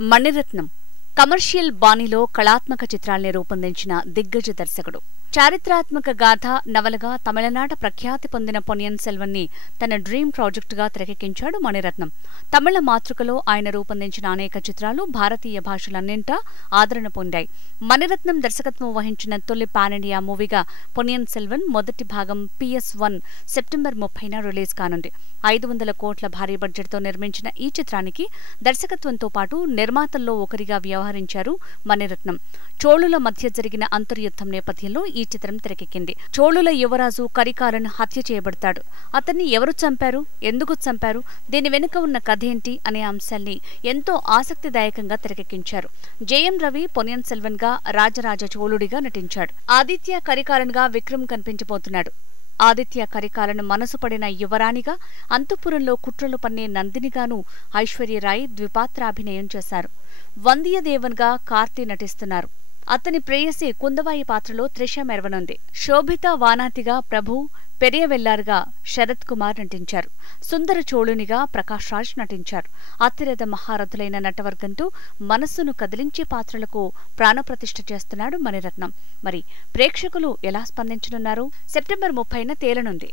Mani Ratnam commercial బాణీలో కళాత్మక చిత్రాల్ని రూపొందించిన దిగ్గజ దర్శకుడు. చారిత్రాత్మక గాథ నవలగా తమిళనాట ప్రఖ్యాతి పొందిన పొన్నియిన్ సెల్వన్ని తన డ్రీమ్ ప్రాజెక్టుగా తెరకెక్కించాడు మణిరత్నం. తమిళ మాతృకలో ఆయన రూపొందించిన అనేక చిత్రాలు భారతీయ భాషలన్నింటా ఆదరణ పొందాయి. మణిరత్నం దర్శకత్వం వహించిన తొలి పాన్ ఇండియా మూవీగా పొన్నియిన్ సెల్వన్ మొదటి భాగం PS1 సెప్టెంబర్ 30న రిలీజ్ కానుంది. 500 కోట్ల భారీ బడ్జెట్తో నిర్మించిన ఈ చిత్రానికి దర్శకత్వంతో పాటు నిర్మాతల్లో ఒకరిగా వ్యవహరించారు మణిరత్నం. చోళుల మధ్య జరిగిన అంతర్యుద్ధం నేపథ్యంలో ఈ చిత్రం తెరకెక్కింది. చోళుల యువరాజు కరికాలన్ హత్య చేయబడతాడు. అతన్ని ఎవరు చంపారు, ఎందుకు చంపారు, దీని వెనుక ఉన్న కథేంటి అనే అంశాల్ని ఎంతో ఆసక్తిదాయకంగా తెరకెక్కించారు. జేఎం రవి పొన్నియిన్ సెల్వన్ గా రాజరాజ చోళుడిగా నటించాడు. ఆదిత్య కరికాలన్ గా విక్రమ్ కనిపించబోతున్నాడు. ఆదిత్య కరికాలన్ మనసు పడిన యువరాణిగా, అంతఃపురంలో కుట్రలు పన్నే నందినిగాను ఐశ్వర్యరాయ్ ద్విపాత్రాభినయం చేశారు. వందియదేవన్ గా కార్తీ నటిస్తున్నారు. అతని ప్రేయసి కుందవాయి పాత్రలో త్రిష మెరవనుంది. శోభిత వానాతిగా ప్రభు, పెరియవెల్లార్గా శరత్ కుమార్ నటించారు. సుందర చోళునిగా ప్రకాష్ రాజ్ నటించారు. అతిరథ మహారథులైన నటవర్గంతో మనస్సును కదిలించే పాత్రలకు ప్రాణప్రతిష్ఠ చేస్తున్నాడు మణిరత్నం. మరి ప్రేక్షకులు ఎలా స్పందించనున్నారు? సెప్టెంబర్ 30న తేలనుంది.